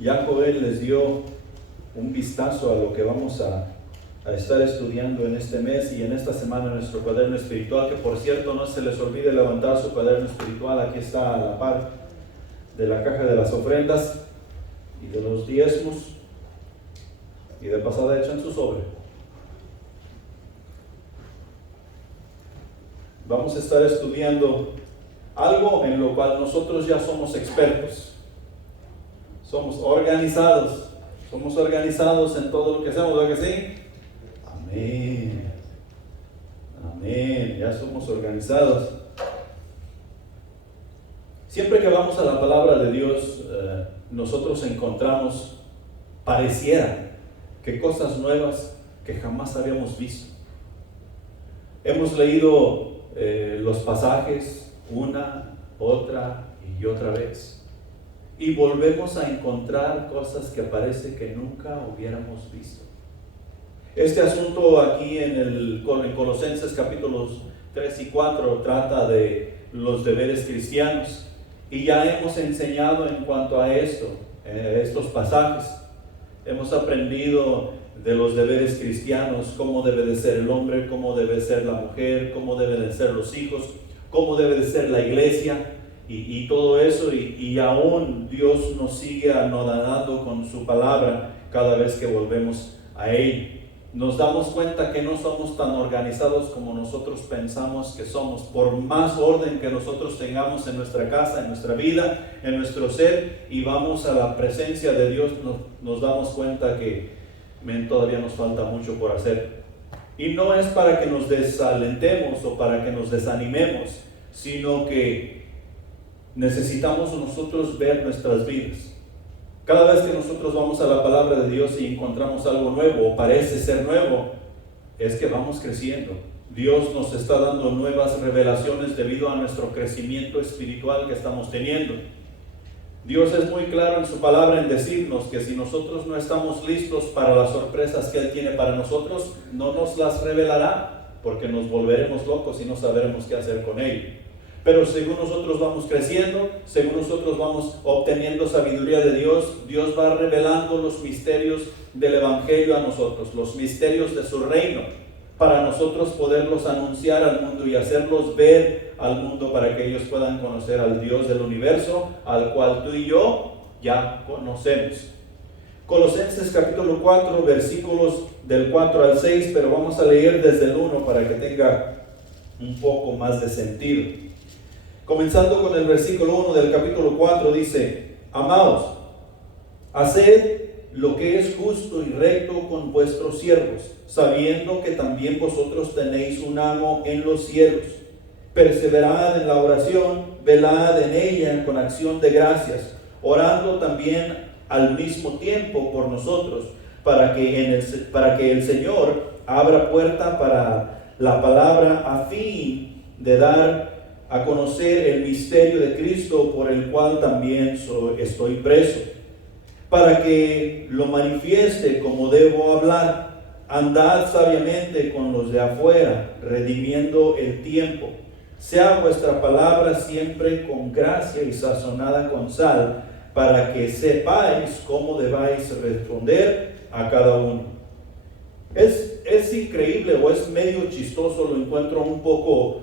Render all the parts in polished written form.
Ya Joel les dio un vistazo a lo que vamos a estar estudiando en este mes y en esta semana en nuestro cuaderno espiritual, que por cierto no se les olvide levantar su cuaderno espiritual. Aquí está a la par de la caja de las ofrendas y de los diezmos, y de pasada echan su sobre. Vamos a estar estudiando algo en lo cual nosotros ya somos expertos. Somos organizados en todo lo que hacemos, ¿verdad que sí? Amén, amén, ya somos organizados. Siempre que vamos a la palabra de Dios, nosotros encontramos, pareciera, que cosas nuevas que jamás habíamos visto. Hemos leído los pasajes una, otra y otra vez, y volvemos a encontrar cosas que parece que nunca hubiéramos visto. Este asunto aquí en Colosenses capítulos 3 y 4 trata de los deberes cristianos, y ya hemos enseñado en cuanto a estos pasajes. Hemos aprendido de los deberes cristianos, cómo debe de ser el hombre, cómo debe ser la mujer, cómo deben de ser los hijos, cómo debe de ser la iglesia y todo eso, y aún Dios nos sigue anonadando con su palabra cada vez que volvemos a Él. Nos damos cuenta que no somos tan organizados como nosotros pensamos que somos. Por más orden que nosotros tengamos en nuestra casa, en nuestra vida, en nuestro ser, y vamos a la presencia de Dios, nos damos cuenta que todavía nos falta mucho por hacer. Y no es para que nos desalentemos o para que nos desanimemos, sino que necesitamos nosotros ver nuestras vidas. Cada vez que nosotros vamos a la palabra de Dios y encontramos algo nuevo o parece ser nuevo, es que vamos creciendo. Dios nos está dando nuevas revelaciones debido a nuestro crecimiento espiritual que estamos teniendo. Dios es muy claro en su palabra en decirnos que si nosotros no estamos listos para las sorpresas que Él tiene para nosotros, no nos las revelará, porque nos volveremos locos y no sabremos qué hacer con Él. Pero según nosotros vamos creciendo, según nosotros vamos obteniendo sabiduría de Dios, Dios va revelando los misterios del Evangelio a nosotros, los misterios de su reino, para nosotros poderlos anunciar al mundo y hacerlos ver al mundo, para que ellos puedan conocer al Dios del universo, al cual tú y yo ya conocemos. Colosenses capítulo 4, versículos del 4 al 6, pero vamos a leer desde el 1 para que tenga un poco más de sentido. Comenzando con el versículo 1 del capítulo 4, dice: Amados, haced lo que es justo y recto con vuestros siervos, sabiendo que también vosotros tenéis un amo en los cielos. Perseverad en la oración, velad en ella con acción de gracias, orando también al mismo tiempo por nosotros, para que el Señor abra puerta para la palabra, a fin de dar a conocer el misterio de Cristo, por el cual también estoy preso, para que lo manifieste como debo hablar. Andad sabiamente con los de afuera, redimiendo el tiempo. Sea vuestra palabra siempre con gracia y sazonada con sal, para que sepáis cómo debáis responder a cada uno. Es increíble, o es medio chistoso, lo encuentro un poco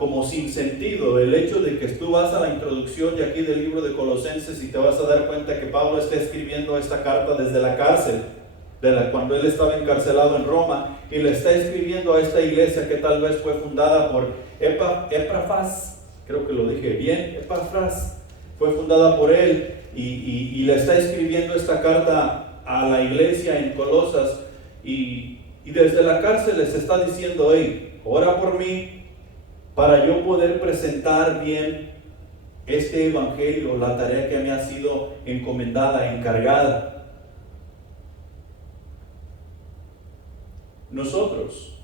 como sin sentido, el hecho de que tú vas a la introducción de aquí del libro de Colosenses y te vas a dar cuenta que Pablo está escribiendo esta carta desde la cárcel, cuando él estaba encarcelado en Roma, y le está escribiendo a esta iglesia que tal vez fue fundada por Epafras, creo que lo dije bien, Epafras, fue fundada por él, y le está escribiendo esta carta a la iglesia en Colosas, y desde la cárcel les está diciendo: hey, ora por mí, para yo poder presentar bien este evangelio, la tarea que me ha sido encomendada, encargada. Nosotros,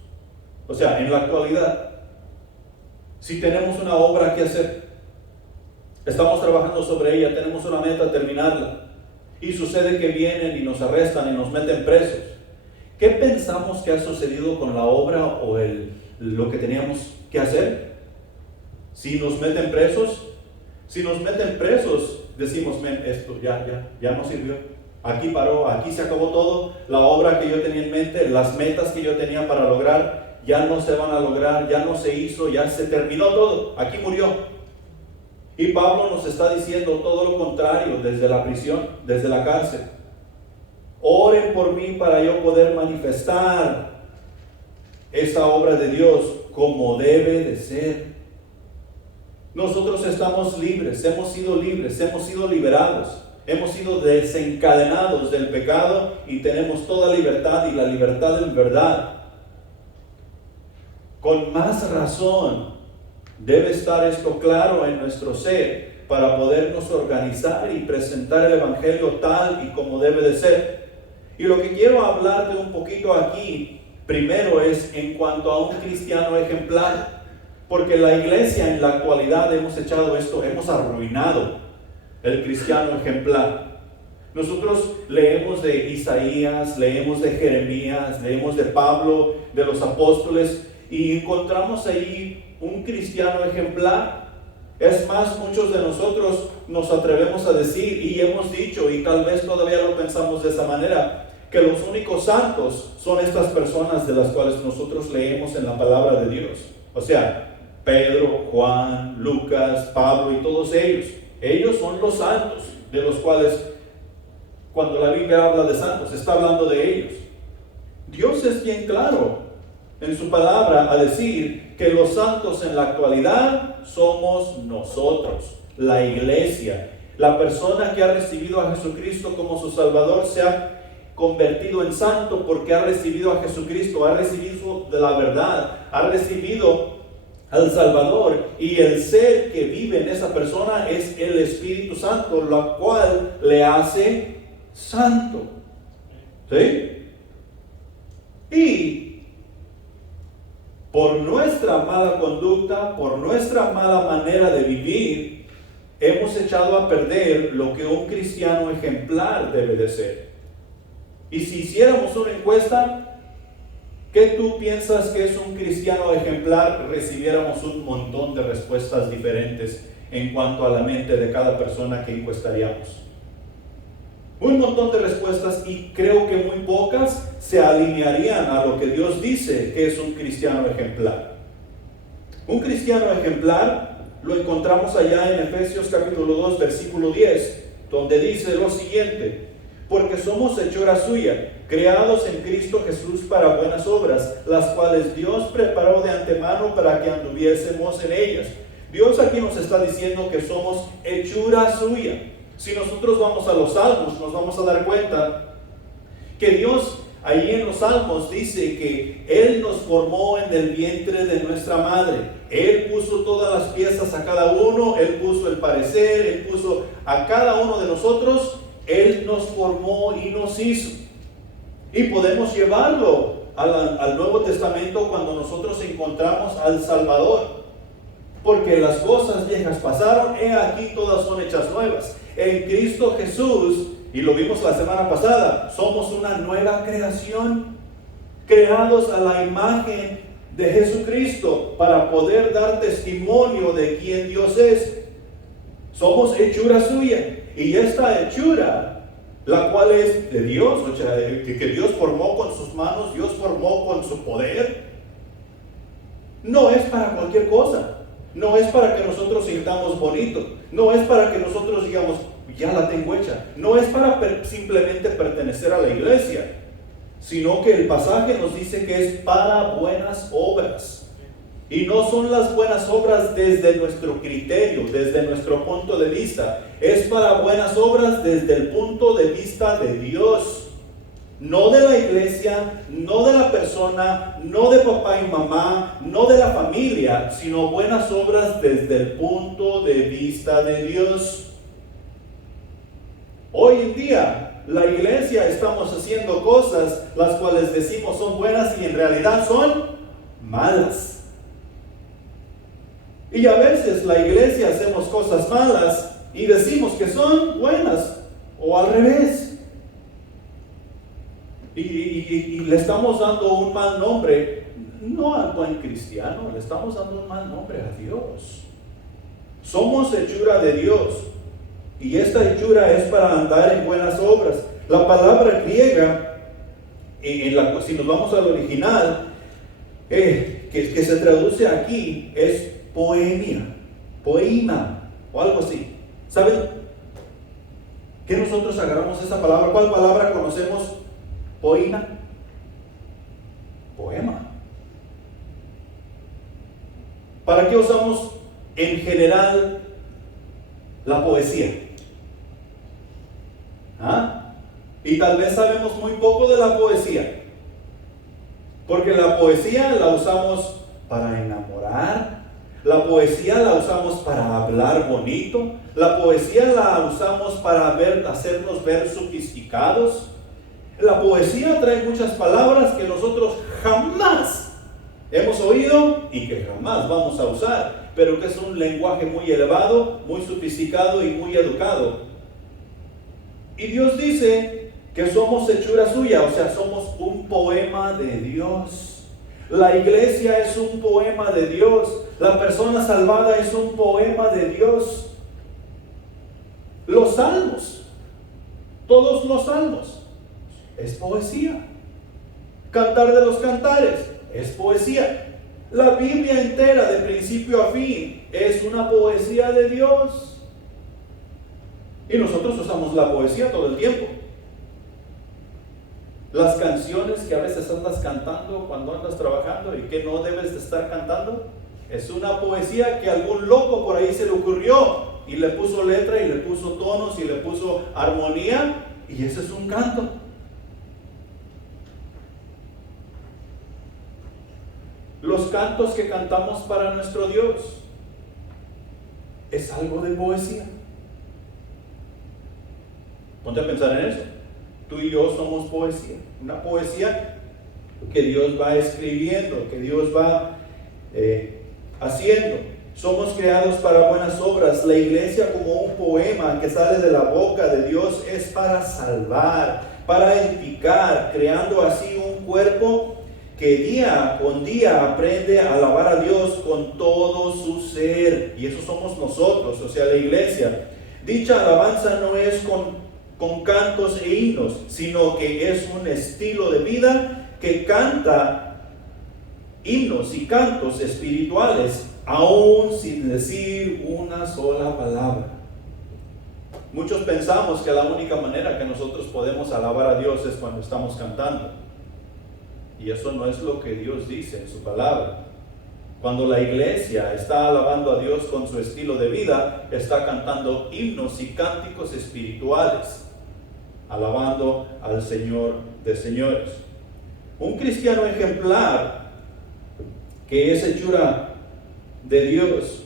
o sea, en la actualidad, si tenemos una obra que hacer, estamos trabajando sobre ella, tenemos una meta, terminarla, y sucede que vienen y nos arrestan y nos meten presos, ¿qué pensamos que ha sucedido con la obra o lo que teníamos que hacer? Si nos meten presos, Si nos meten presos, decimos, men, esto ya no sirvió. Aquí paró, aquí se acabó todo. La obra que yo tenía en mente, las metas que yo tenía para lograr, ya no se van a lograr, ya no se hizo, ya se terminó todo. Aquí murió. Y Pablo nos está diciendo todo lo contrario desde la prisión, desde la cárcel. Oren por mí para yo poder manifestar esta obra de Dios como debe de ser. Nosotros estamos libres, hemos sido liberados, hemos sido desencadenados del pecado y tenemos toda libertad y la libertad en verdad. Con más razón debe estar esto claro en nuestro ser para podernos organizar y presentar el Evangelio tal y como debe de ser. Y lo que quiero hablarte un poquito aquí, primero es en cuanto a un cristiano ejemplar. Porque la iglesia en la actualidad hemos echado esto, hemos arruinado el cristiano ejemplar. Nosotros leemos de Isaías, leemos de Jeremías, leemos de Pablo, de los apóstoles, y encontramos ahí un cristiano ejemplar. Es más, muchos de nosotros nos atrevemos a decir, y hemos dicho, y tal vez todavía lo pensamos de esa manera, que los únicos santos son estas personas de las cuales nosotros leemos en la palabra de Dios. O sea, Pedro, Juan, Lucas, Pablo y todos ellos. Ellos son los santos, de los cuales cuando la Biblia habla de santos, está hablando de ellos. Dios es bien claro en su palabra a decir que los santos en la actualidad somos nosotros, la iglesia. La persona que ha recibido a Jesucristo como su Salvador se ha convertido en santo porque ha recibido a Jesucristo, ha recibido de la verdad, ha recibido al Salvador, y el ser que vive en esa persona es el Espíritu Santo, lo cual le hace santo. ¿Sí? Y por nuestra mala conducta, por nuestra mala manera de vivir, hemos echado a perder lo que un cristiano ejemplar debe de ser. Y si hiciéramos una encuesta, ¿qué tú piensas que es un cristiano ejemplar? Recibiéramos un montón de respuestas diferentes en cuanto a la mente de cada persona que encuestaríamos. Un montón de respuestas, y creo que muy pocas se alinearían a lo que Dios dice que es un cristiano ejemplar. Un cristiano ejemplar lo encontramos allá en Efesios capítulo 2, versículo 10, donde dice lo siguiente: porque somos hechura suya, creados en Cristo Jesús para buenas obras, las cuales Dios preparó de antemano para que anduviésemos en ellas. Dios aquí nos está diciendo que somos hechura suya. Si nosotros vamos a los Salmos, nos vamos a dar cuenta que Dios ahí en los Salmos dice que Él nos formó en el vientre de nuestra madre. Él puso todas las piezas a cada uno, Él puso el parecer, Él puso a cada uno de nosotros. Él nos formó y nos hizo. Y podemos llevarlo al Nuevo Testamento cuando nosotros encontramos al Salvador. Porque las cosas viejas pasaron, he aquí todas son hechas nuevas. En Cristo Jesús, y lo vimos la semana pasada, somos una nueva creación, creados a la imagen de Jesucristo para poder dar testimonio de quién Dios es. Somos hechura suya. Y esta hechura, la cual es de Dios, o sea, que Dios formó con sus manos, Dios formó con su poder, no es para cualquier cosa. No es para que nosotros sintamos bonito. No es para que nosotros digamos, ya la tengo hecha. No es para simplemente pertenecer a la iglesia, sino que el pasaje nos dice que es para buenas obras. Y no son las buenas obras desde nuestro criterio, desde nuestro punto de vista. Es para buenas obras desde el punto de vista de Dios. No de la iglesia, no de la persona, no de papá y mamá, no de la familia, sino buenas obras desde el punto de vista de Dios. Hoy en día, la iglesia estamos haciendo cosas las cuales decimos son buenas y en realidad son malas. Y a veces la iglesia hacemos cosas malas y decimos que son buenas, o al revés. Y le estamos dando un mal nombre, no al buen cristiano, le estamos dando un mal nombre a Dios. Somos hechura de Dios. Y esta hechura es para andar en buenas obras. La palabra griega, si nos vamos al original, que se traduce aquí, es poema, o algo así. ¿Saben qué nosotros agarramos esa palabra? ¿Cuál palabra conocemos? Poema. ¿Para qué usamos en general la poesía? Y tal vez sabemos muy poco de la poesía, porque la poesía la usamos para enamorar, la poesía la usamos para hablar bonito, la poesía la usamos para hacernos ver sofisticados. La poesía trae muchas palabras que nosotros jamás hemos oído y que jamás vamos a usar, pero que es un lenguaje muy elevado, muy sofisticado y muy educado. Y Dios dice que somos hechura suya, o sea, somos un poema de Dios. La iglesia es un poema de Dios. La persona salvada es un poema de Dios. Los salmos, todos los salmos, es poesía. Cantar de los cantares es poesía. La Biblia entera, de principio a fin, es una poesía de Dios. Y nosotros usamos la poesía todo el tiempo. Las canciones que a veces andas cantando cuando andas trabajando y que no debes de estar cantando, es una poesía que algún loco por ahí se le ocurrió y le puso letra y le puso tonos y le puso armonía, y ese es un canto. Los cantos que cantamos para nuestro Dios es algo de poesía. Ponte a pensar en eso. Tú y yo somos poesía. Una poesía que Dios va escribiendo, que Dios va haciendo. Somos creados para buenas obras. La iglesia, como un poema que sale de la boca de Dios, es para salvar, para edificar, creando así un cuerpo que día con día aprende a alabar a Dios con todo su ser. Y eso somos nosotros, o sea, la iglesia. Dicha alabanza no es con cantos e himnos, sino que es un estilo de vida que canta himnos y cantos espirituales, aún sin decir una sola palabra. Muchos pensamos que la única manera que nosotros podemos alabar a Dios es cuando estamos cantando. Y eso no es lo que Dios dice en su palabra. Cuando la iglesia está alabando a Dios con su estilo de vida, está cantando himnos y cánticos espirituales, alabando al Señor de señores. Un cristiano ejemplar que es hechura de Dios,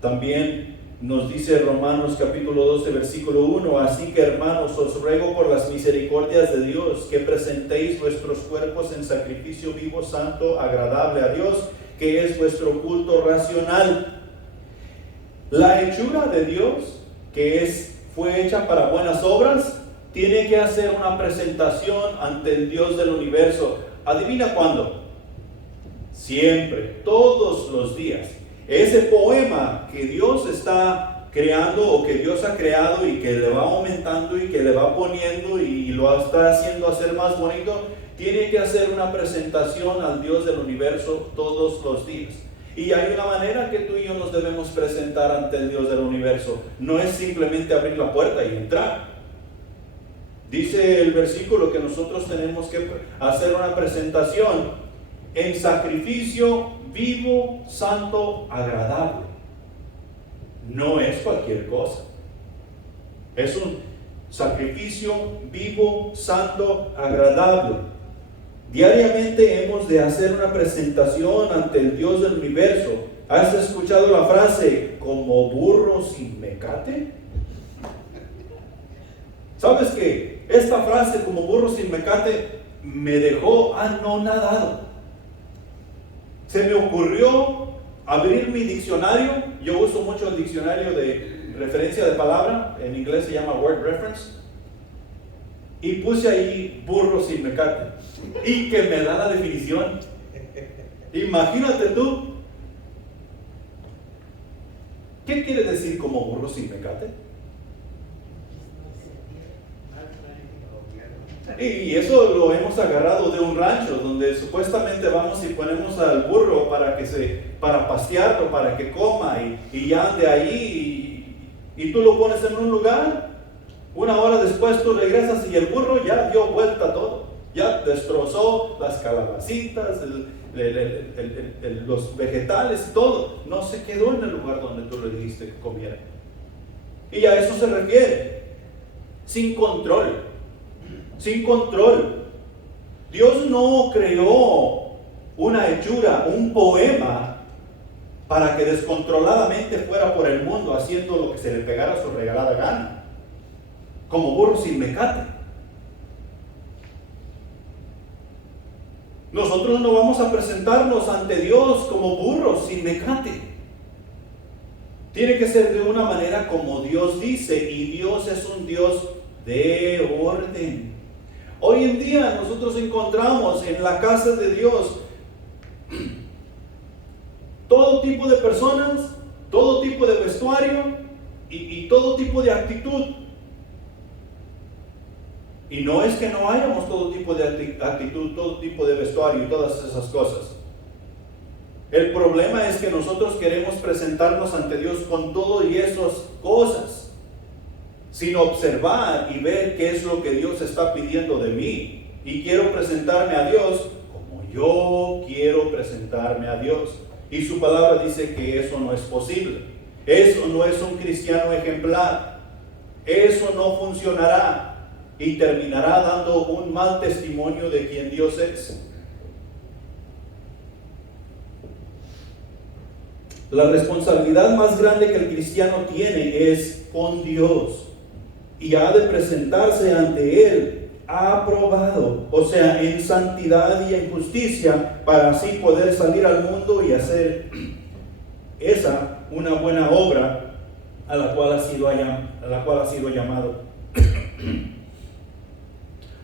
también nos dice Romanos capítulo 12 versículo 1: así que, hermanos, os ruego por las misericordias de Dios que presentéis vuestros cuerpos en sacrificio vivo, santo, agradable a Dios, que es vuestro culto racional. La hechura de Dios, que fue hecha para buenas obras, tiene que hacer una presentación ante el Dios del universo. ¿Adivina cuándo? Siempre, todos los días. Ese poema que Dios está creando, o que Dios ha creado y que le va aumentando y que le va poniendo y lo está haciendo hacer más bonito, tiene que hacer una presentación al Dios del universo todos los días. Y hay una manera que tú y yo nos debemos presentar ante el Dios del universo. No es simplemente abrir la puerta y entrar. Dice el versículo que nosotros tenemos que hacer una presentación en sacrificio vivo, santo, agradable. No es cualquier cosa. Es un sacrificio vivo, santo, agradable. Diariamente hemos de hacer una presentación ante el Dios del universo. ¿Has escuchado la frase como burro sin mecate? ¿Sabes qué? Esta frase como burro sin mecate me dejó anonadado. Se me ocurrió abrir mi diccionario. Yo uso mucho el diccionario de referencia de palabra, en inglés se llama Word Reference, y puse ahí burro sin mecate, y que me da la definición. Imagínate tú. ¿Qué quiere decir como burro sin mecate? Y eso lo hemos agarrado de un rancho donde supuestamente vamos y ponemos al burro para pastearlo, para que coma y ya ande ahí y tú lo pones en un lugar. Una hora después tú regresas y el burro ya dio vuelta a todo, ya destrozó las calabacitas, los vegetales, todo. No se quedó en el lugar donde tú le dijiste que comiera. Y a eso se refiere, sin control. Sin control. Dios no creó una hechura, un poema, para que descontroladamente fuera por el mundo haciendo lo que se le pegara a su regalada gana, como burro sin mecate. Nosotros no vamos a presentarnos ante Dios como burros sin mecate. Tiene que ser de una manera como Dios dice, y Dios es un Dios de orden. Hoy en día nosotros encontramos en la casa de Dios todo tipo de personas, todo tipo de vestuario y todo tipo de actitud. Y no es que no hayamos todo tipo de actitud, todo tipo de vestuario y todas esas cosas. El problema es que nosotros queremos presentarnos ante Dios con todo y esas cosas, sin observar y ver qué es lo que Dios está pidiendo de mí. Y quiero presentarme a Dios como yo quiero presentarme a Dios. Y su palabra dice que eso no es posible. Eso no es un cristiano ejemplar. Eso no funcionará y terminará dando un mal testimonio de quién Dios es. La responsabilidad más grande que el cristiano tiene es con Dios. Y ha de presentarse ante Él aprobado, o sea, en santidad y en justicia, para así poder salir al mundo y hacer esa una buena obra a la cual ha sido llamado.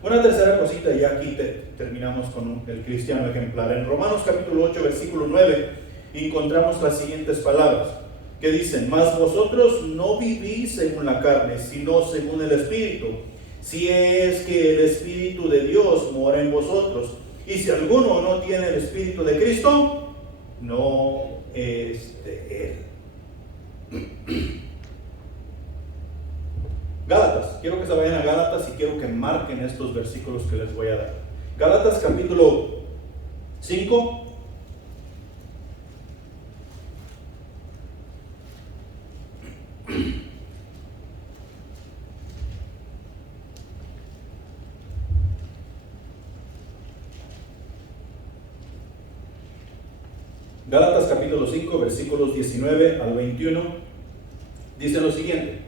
Una tercera cosita, y aquí terminamos con el cristiano ejemplar. En Romanos capítulo 8, versículo 9, encontramos las siguientes palabras, que dicen: mas vosotros no vivís según la carne, sino según el Espíritu, si es que el Espíritu de Dios mora en vosotros. Y si alguno no tiene el Espíritu de Cristo, no es de Él. Gálatas, quiero que se vayan a Gálatas y quiero que marquen estos versículos que les voy a dar. Gálatas capítulo 5. Gálatas capítulo 5, versículos 19 al 21, dice lo siguiente: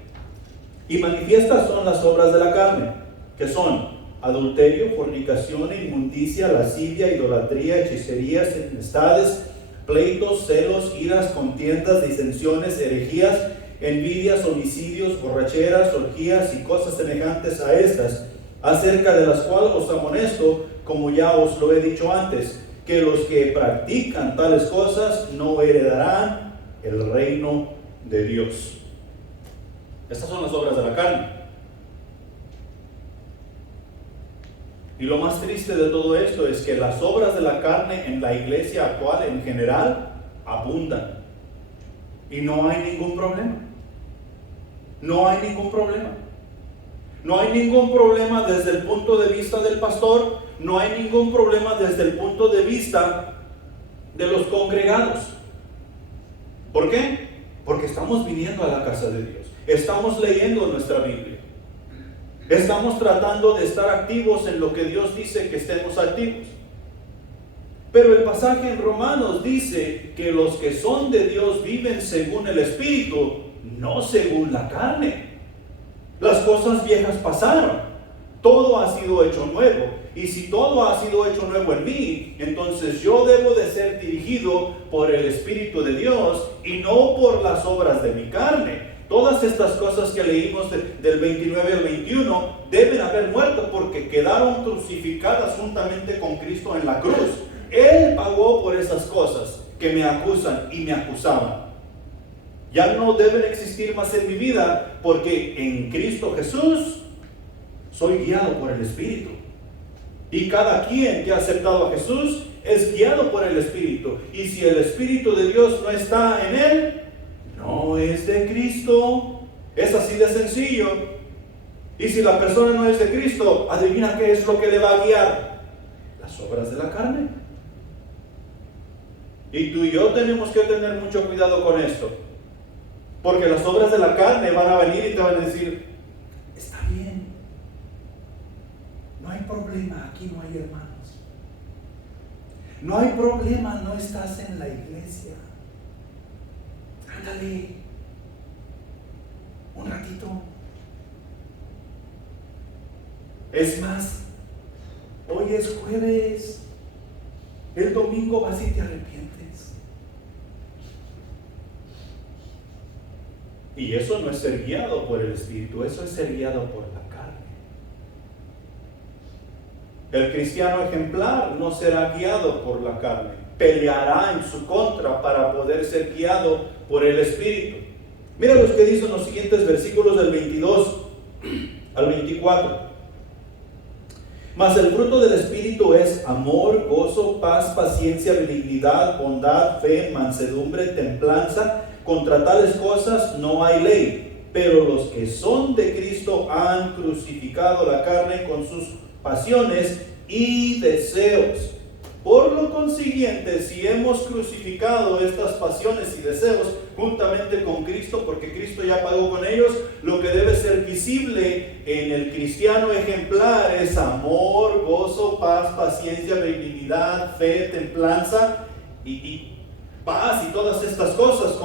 y manifiestas son las obras de la carne, que son adulterio, fornicación, inmundicia, lascivia, idolatría, hechicerías, enemistades, pleitos, celos, iras, contiendas, disensiones, herejías, envidias, homicidios, borracheras, orgías y cosas semejantes a estas, acerca de las cuales os amonesto, como ya os lo he dicho antes, que los que practican tales cosas no heredarán el reino de Dios. Estas son las obras de la carne. Y lo más triste de todo esto es que las obras de la carne en la iglesia actual en general abundan. Y no hay ningún problema. No hay ningún problema. No hay ningún problema desde el punto de vista del pastor. No hay ningún problema desde el punto de vista de los congregados. ¿Por qué? Porque estamos viniendo a la casa de Dios. Estamos leyendo nuestra Biblia. Estamos tratando de estar activos en lo que Dios dice que estemos activos. Pero el pasaje en Romanos dice que los que son de Dios viven según el Espíritu, no según la carne. Las cosas viejas pasaron. Todo ha sido hecho nuevo. Y si todo ha sido hecho nuevo en mí, entonces yo debo de ser dirigido por el Espíritu de Dios y no por las obras de mi carne. Todas estas cosas que leímos del 29 al 21 deben haber muerto porque quedaron crucificadas juntamente con Cristo en la cruz. Él pagó por esas cosas que me acusan y me acusaban. ya no deben existir más en mi vida, porque en Cristo Jesús soy guiado por el Espíritu. Y cada quien que ha aceptado a Jesús es guiado por el Espíritu. Y si el Espíritu de Dios no está en él, no es de Cristo. Es así de sencillo. Y si la persona no es de Cristo, adivina qué es lo que le va a guiar: las obras de la carne. Y tú y yo tenemos que tener mucho cuidado con esto, porque las obras de la carne van a venir y te van a decir: está bien, no hay problema, aquí no hay hermanos, no hay problema, no estás en la iglesia, ándale un ratito. Es más, hoy es jueves, el domingo vas y te arrepientes. Y eso no es ser guiado por el Espíritu, eso es ser guiado por la carne. El cristiano ejemplar no será guiado por la carne, peleará en su contra para poder ser guiado por el Espíritu. Mira lo que dicen los siguientes versículos del 22 al 24. Mas el fruto del Espíritu es amor, gozo, paz, paciencia, benignidad, bondad, fe, mansedumbre, templanza. Contra tales cosas no hay ley. Pero los que son de Cristo han crucificado la carne con sus pasiones y deseos. Por lo consiguiente, si hemos crucificado estas pasiones y deseos juntamente con Cristo, porque Cristo ya pagó con ellos, lo que debe ser visible en el cristiano ejemplar es amor, gozo, paz, paciencia, benignidad, fe, templanza y paz, y todas estas cosas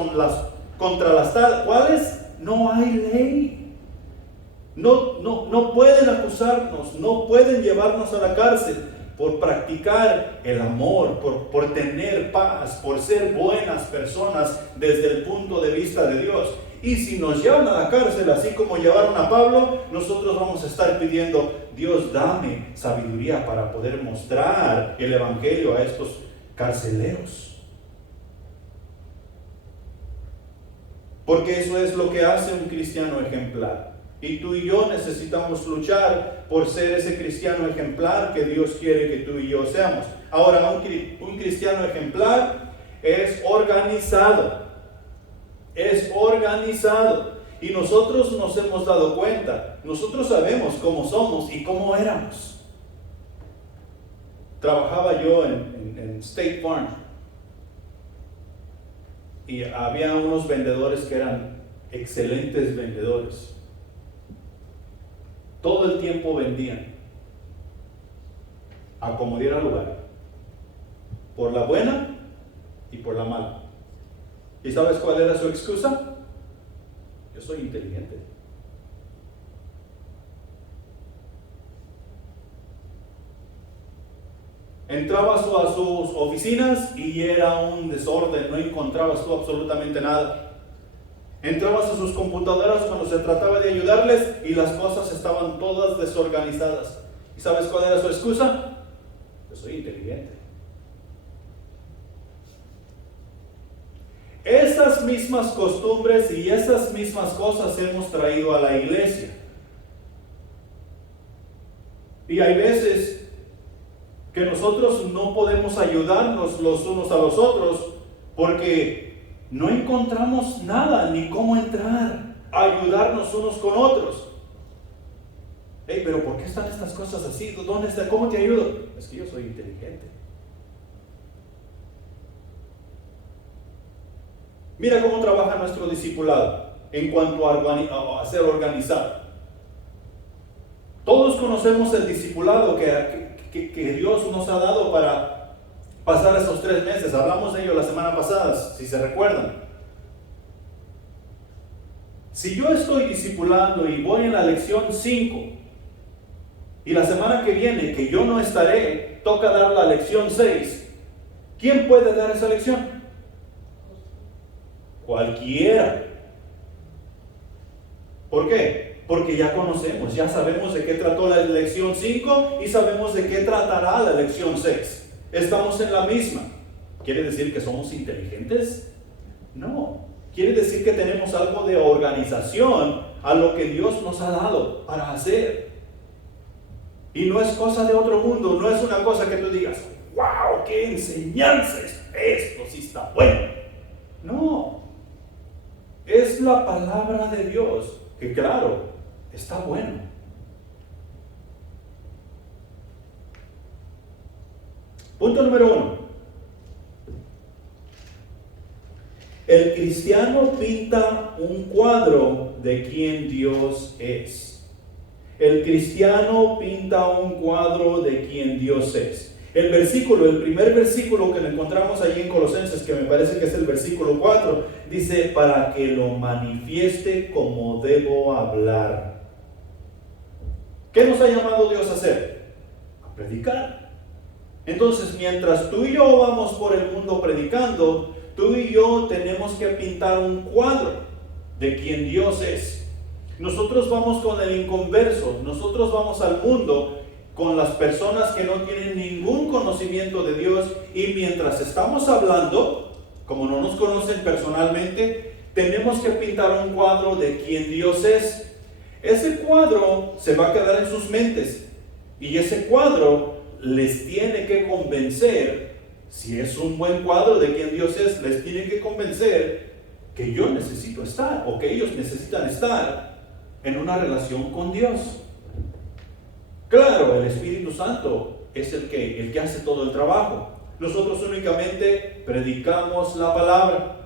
contra las cuales no hay ley. No pueden acusarnos, no pueden llevarnos a la cárcel por practicar el amor, por tener paz, por ser buenas personas desde el punto de vista de Dios. Y si nos llevan a la cárcel, así como llevaron a Pablo, nosotros vamos a estar pidiendo: Dios, dame sabiduría para poder mostrar el evangelio a estos carceleros. Porque eso es lo que hace un cristiano ejemplar. Y tú y yo necesitamos luchar por ser ese cristiano ejemplar que Dios quiere que tú y yo seamos. Ahora, un cristiano ejemplar es organizado. Es organizado. Y nosotros nos hemos dado cuenta. Nosotros sabemos cómo somos y cómo éramos. Trabajaba yo en State Farm. Y había unos vendedores que eran excelentes vendedores. Todo el tiempo vendían, a como diera lugar, por la buena y por la mala. ¿Y sabes cuál era su excusa? Yo soy inteligente. Entrabas tú a sus oficinas y era un desorden, no encontrabas tú absolutamente nada. Entrabas a sus computadoras cuando se trataba de ayudarles y las cosas estaban todas desorganizadas. ¿Y sabes cuál era su excusa? Yo soy inteligente. Esas mismas costumbres y esas mismas cosas hemos traído a la iglesia. Y hay veces que nosotros no podemos ayudarnos los unos a los otros porque no encontramos nada ni cómo entrar a ayudarnos unos con otros. Hey, pero ¿por qué están estas cosas así? ¿Dónde está? ¿Cómo te ayudo? Es que yo soy inteligente. Mira cómo trabaja nuestro discipulado en cuanto a ser organizado. Todos conocemos el discipulado que Dios nos ha dado para pasar esos 3 meses. Hablamos de ello la semana pasada, si se recuerdan. Si yo estoy discipulando y voy en la lección 5 y la semana que viene, que yo no estaré, toca dar la lección 6, ¿quién puede dar esa lección? Cualquiera. ¿Por qué? Porque ya conocemos, ya sabemos de qué trató la lección 5 y sabemos de qué tratará la lección 6. Estamos en la misma. ¿Quiere decir que somos inteligentes? No. Quiere decir que tenemos algo de organización a lo que Dios nos ha dado para hacer. Y no es cosa de otro mundo, no es una cosa que tú digas, wow, qué enseñanza es esto, sí está bueno. No, es la palabra de Dios, que claro, está bueno. Punto número 1. El cristiano pinta un cuadro de quién Dios es. El cristiano pinta un cuadro de quién Dios es. El primer versículo que lo encontramos allí en Colosenses, que me parece que es el versículo 4, dice, para que lo manifieste como debo hablar. ¿Qué nos ha llamado Dios a hacer? A predicar. Entonces, mientras tú y yo vamos por el mundo predicando, tú y yo tenemos que pintar un cuadro de quién Dios es. Nosotros vamos con el inconverso, nosotros vamos al mundo con las personas que no tienen ningún conocimiento de Dios, y mientras estamos hablando, como no nos conocen personalmente, tenemos que pintar un cuadro de quién Dios es. Ese cuadro se va a quedar en sus mentes, y ese cuadro les tiene que convencer. Si es un buen cuadro de quién Dios es, les tiene que convencer que yo necesito estar, o que ellos necesitan estar en una relación con Dios. Claro, el Espíritu Santo es el que hace todo el trabajo. Nosotros únicamente predicamos la palabra.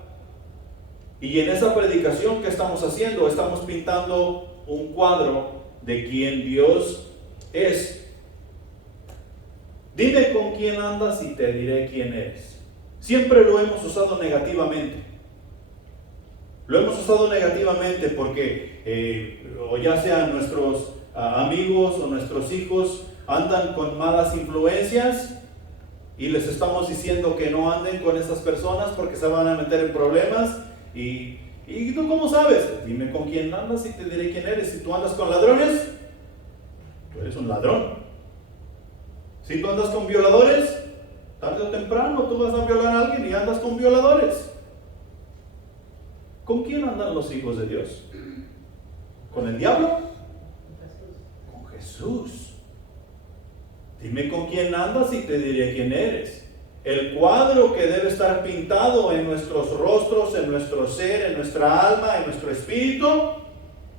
Y en esa predicación que estamos haciendo, estamos pintando un cuadro de quién Dios es. Dime con quién andas y te diré quién eres. Siempre lo hemos usado negativamente. Lo hemos usado negativamente porque, o ya sean nuestros amigos o nuestros hijos andan con malas influencias, y les estamos diciendo que no anden con esas personas porque se van a meter en problemas. ¿Y tú cómo sabes? Dime con quién andas y te diré quién eres. Si tú andas con ladrones, tú eres un ladrón. Si tú andas con violadores, tarde o temprano tú vas a violar a alguien y andas con violadores. ¿Con quién andan los hijos de Dios? ¿Con el diablo? Con Jesús. Dime con quién andas y te diré quién eres. El cuadro que debe estar pintado en nuestros rostros, en nuestro ser, en nuestra alma, en nuestro espíritu,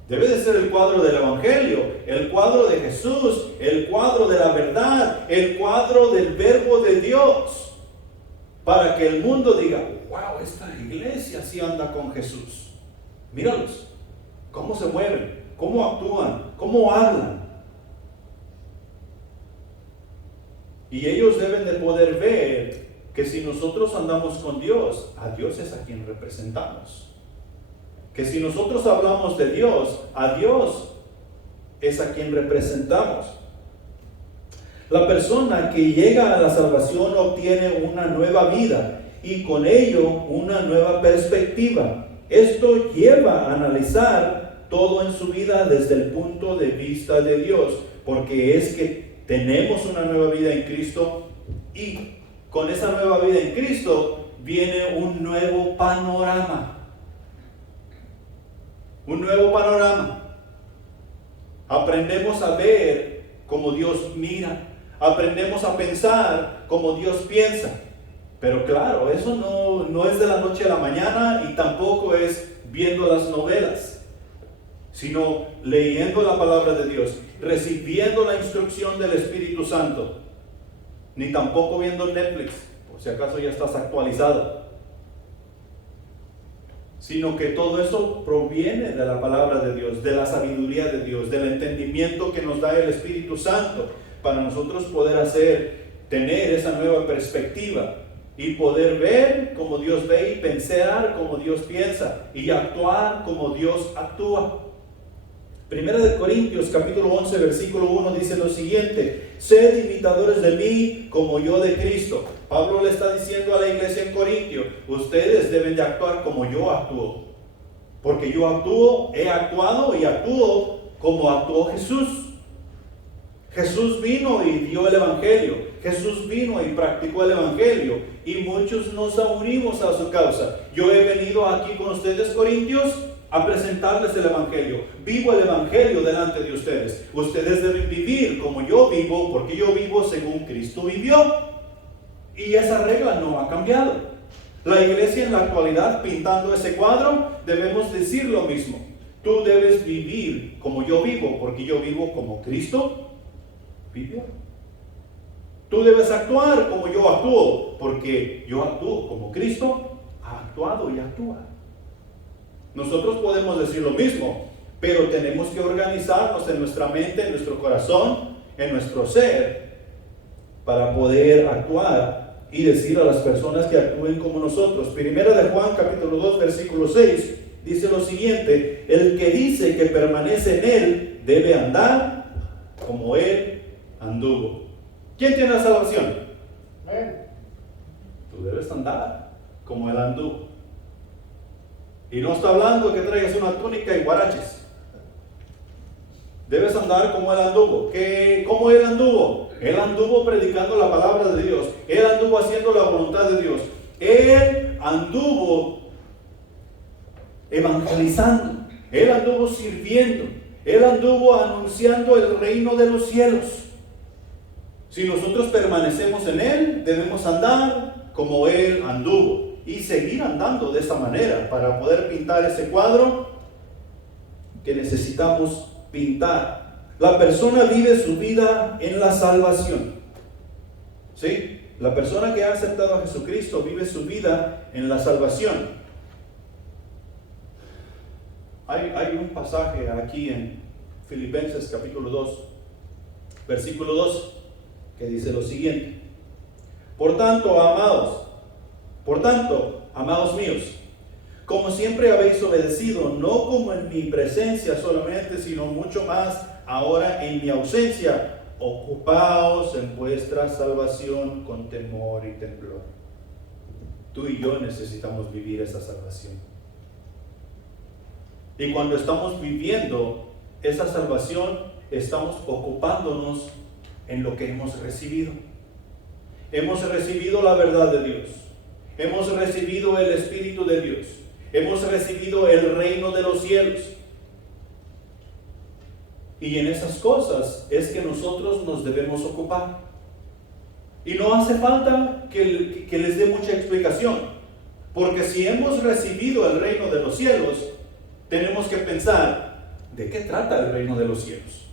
debe de ser el cuadro del Evangelio, el cuadro de Jesús, el cuadro de la verdad, el cuadro del verbo de Dios, para que el mundo diga, wow, esta iglesia sí anda con Jesús. Míralos, cómo se mueven, cómo actúan, cómo hablan. Y ellos deben de poder ver que si nosotros andamos con Dios, a Dios es a quien representamos. Que si nosotros hablamos de Dios, a Dios es a quien representamos. La persona que llega a la salvación obtiene una nueva vida y con ello una nueva perspectiva. Esto lleva a analizar todo en su vida desde el punto de vista de Dios, porque es que tenemos una nueva vida en Cristo, y con esa nueva vida en Cristo viene un nuevo panorama. Un nuevo panorama. Aprendemos a ver como Dios mira. Aprendemos a pensar como Dios piensa. Pero claro, eso no es de la noche a la mañana, y tampoco es viendo las novelas, sino leyendo la palabra de Dios, recibiendo la instrucción del Espíritu Santo. Ni tampoco viendo Netflix, por si acaso ya estás actualizado. Sino que todo eso proviene de la palabra de Dios, de la sabiduría de Dios, del entendimiento que nos da el Espíritu Santo, para nosotros poder tener esa nueva perspectiva y poder ver como Dios ve y pensar como Dios piensa y actuar como Dios actúa. Primera de Corintios capítulo 11 versículo 1 dice lo siguiente: sed imitadores de mí como yo de Cristo. Pablo le está diciendo a la iglesia en Corintio, ustedes deben de actuar como yo actúo, porque yo he actuado y actúo como actuó Jesús. Jesús vino y dio el Evangelio. Jesús vino y practicó el Evangelio. Y muchos nos unimos a su causa. Yo he venido aquí con ustedes, Corintios, a presentarles el Evangelio. Vivo el Evangelio delante de ustedes. Ustedes deben vivir como yo vivo, porque yo vivo según Cristo vivió. Y esa regla no ha cambiado. La iglesia en la actualidad, pintando ese cuadro, debemos decir lo mismo. Tú debes vivir como yo vivo, porque yo vivo como Cristo vivió. Tú debes actuar como yo actúo, porque yo actúo como Cristo ha actuado y actúa. Nosotros podemos decir lo mismo, pero tenemos que organizarnos en nuestra mente, en nuestro corazón, en nuestro ser, para poder actuar y decir a las personas que actúen como nosotros. Primera de Juan, capítulo 2, versículo 6, dice lo siguiente: el que dice que permanece en él debe andar como él anduvo. ¿Quién tiene la salvación? Tú debes andar como él anduvo. Y no está hablando de que traigas una túnica y guaraches. Debes andar como él anduvo. ¿Cómo él anduvo? Él anduvo predicando la palabra de Dios. Él anduvo haciendo la voluntad de Dios. Él anduvo evangelizando. Él anduvo sirviendo. Él anduvo anunciando el reino de los cielos. Si nosotros permanecemos en Él, debemos andar como Él anduvo y seguir andando de esa manera para poder pintar ese cuadro que necesitamos pintar. La persona vive su vida en la salvación. ¿Sí? La persona que ha aceptado a Jesucristo vive su vida en la salvación. Hay un pasaje aquí en Filipenses capítulo 2, versículo 2, que dice lo siguiente: Por tanto, amados míos, como siempre habéis obedecido, no como en mi presencia solamente, sino mucho más ahora en mi ausencia, ocupaos en vuestra salvación con temor y temblor. Tú y yo necesitamos vivir esa salvación. Y cuando estamos viviendo esa salvación, estamos ocupándonos en lo que hemos recibido. Hemos recibido la verdad de Dios. Hemos recibido el Espíritu de Dios. Hemos recibido el reino de los cielos. Y en esas cosas es que nosotros nos debemos ocupar. Y no hace falta que les dé mucha explicación. Porque si hemos recibido el reino de los cielos, tenemos que pensar, ¿de qué trata el reino de los cielos?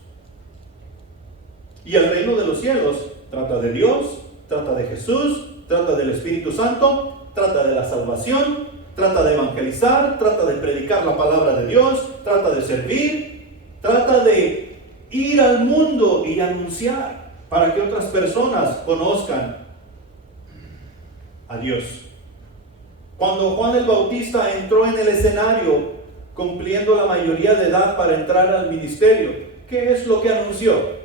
Y el reino de los cielos trata de Dios, trata de Jesús, trata del Espíritu Santo, trata de la salvación, trata de evangelizar, trata de predicar la palabra de Dios, trata de servir, trata de ir al mundo y anunciar para que otras personas conozcan a Dios. Cuando Juan el Bautista entró en el escenario, cumpliendo la mayoría de edad para entrar al ministerio, ¿qué es lo que anunció?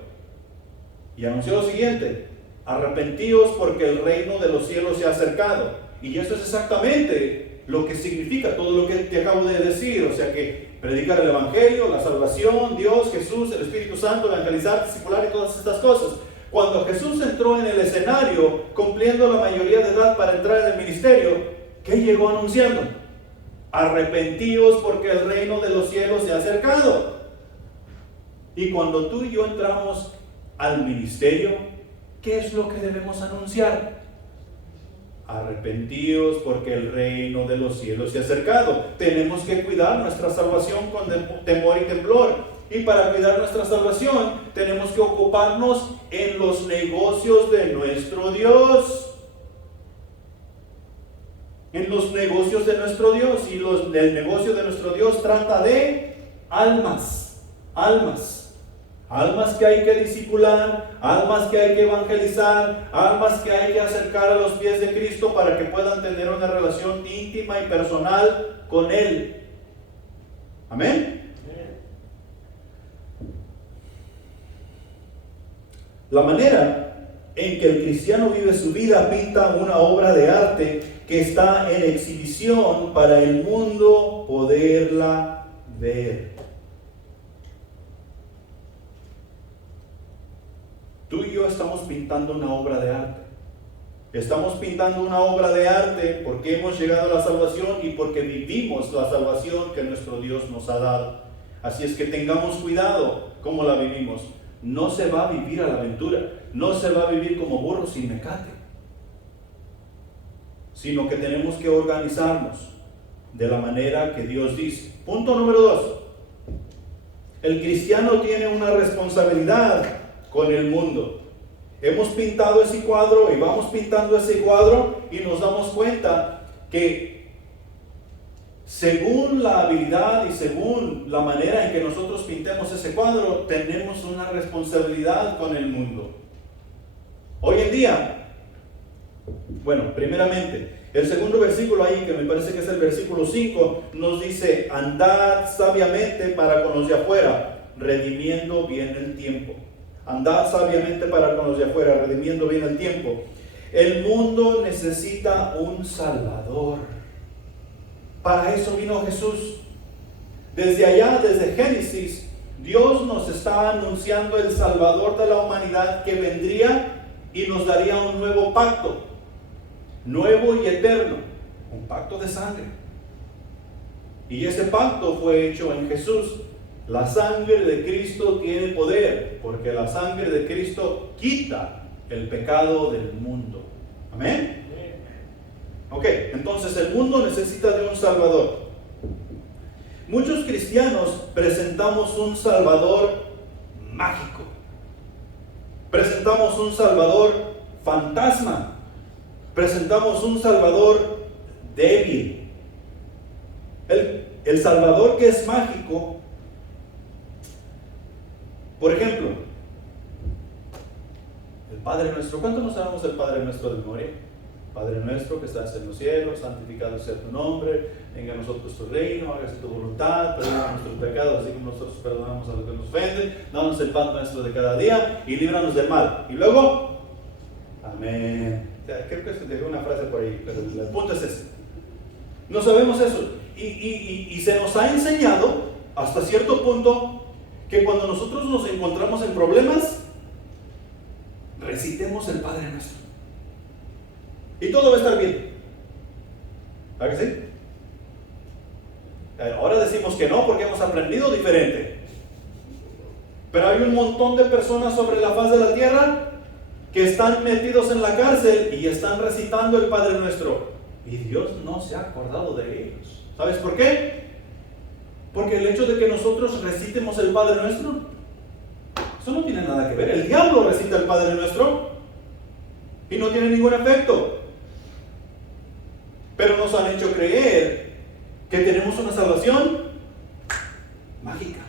Y anunció lo siguiente: arrepentíos porque el reino de los cielos se ha acercado. Y eso es exactamente lo que significa todo lo que te acabo de decir. O sea que predicar el Evangelio, la salvación, Dios, Jesús, el Espíritu Santo, evangelizar, discipular y todas estas cosas. Cuando Jesús entró en el escenario, cumpliendo la mayoría de edad para entrar en el ministerio, ¿qué llegó anunciando? Arrepentíos porque el reino de los cielos se ha acercado. Y cuando tú y yo entramos al ministerio, ¿qué es lo que debemos anunciar? Arrepentíos porque el reino de los cielos se ha acercado. Tenemos que cuidar nuestra salvación con temor y temblor. Y para cuidar nuestra salvación tenemos que ocuparnos en los negocios de nuestro Dios. En los negocios de nuestro Dios. Y el negocio de nuestro Dios trata de almas. Almas que hay que discipular, almas que hay que evangelizar, almas que hay que acercar a los pies de Cristo para que puedan tener una relación íntima y personal con Él. Amén. La manera en que el cristiano vive su vida pinta una obra de arte que está en exhibición para el mundo poderla ver. Tú y yo estamos pintando una obra de arte. Estamos pintando una obra de arte porque hemos llegado a la salvación y porque vivimos la salvación que nuestro Dios nos ha dado. Así es que tengamos cuidado cómo la vivimos. No se va a vivir a la aventura, no se va a vivir como burro sin mecate, sino que tenemos que organizarnos de la manera que Dios dice. Punto número 2. El cristiano tiene una responsabilidad con el mundo. Hemos pintado ese cuadro y vamos pintando ese cuadro y nos damos cuenta que según la habilidad y según la manera en que nosotros pintemos ese cuadro, tenemos una responsabilidad con el mundo. Hoy en día, bueno, primeramente, el segundo versículo ahí, que me parece que es el versículo 5, nos dice: andad sabiamente para con los de afuera, redimiendo bien el tiempo. Andad sabiamente para con los de afuera, redimiendo bien el tiempo. El mundo necesita un Salvador. Para eso vino Jesús. Desde allá, desde Génesis, Dios nos está anunciando el Salvador de la humanidad que vendría y nos daría un nuevo pacto, nuevo y eterno, un pacto de sangre. Y ese pacto fue hecho en Jesús. La sangre de Cristo tiene poder, porque la sangre de Cristo quita el pecado del mundo. ¿Amén? Ok, entonces el mundo necesita de un Salvador. Muchos cristianos presentamos un Salvador mágico. Presentamos un Salvador fantasma. Presentamos un Salvador débil. El Salvador que es mágico, por ejemplo, el Padre Nuestro. ¿Cuánto nos sabemos el Padre Nuestro de memoria? Padre nuestro que estás en los cielos, santificado sea tu nombre, venga a nosotros tu reino, hágase tu voluntad, perdona nuestros pecados, así como nosotros perdonamos a los que nos ofenden, danos el pan nuestro de cada día y líbranos del mal. Y luego, amén. Creo que se dejó una frase por ahí, pero el punto es ese. No sabemos eso. Y se nos ha enseñado hasta cierto punto que cuando nosotros nos encontramos en problemas, recitemos el Padre Nuestro y todo va a estar bien. ¿Verdad que sí? Ahora decimos que no porque hemos aprendido diferente, pero hay un montón de personas sobre la faz de la tierra que están metidos en la cárcel y están recitando el Padre Nuestro y Dios no se ha acordado de ellos. ¿Sabes por qué? Porque el hecho de que nosotros recitemos el Padre Nuestro, eso no tiene nada que ver. El diablo recita el Padre Nuestro y no tiene ningún efecto. Pero nos han hecho creer que tenemos una salvación mágica.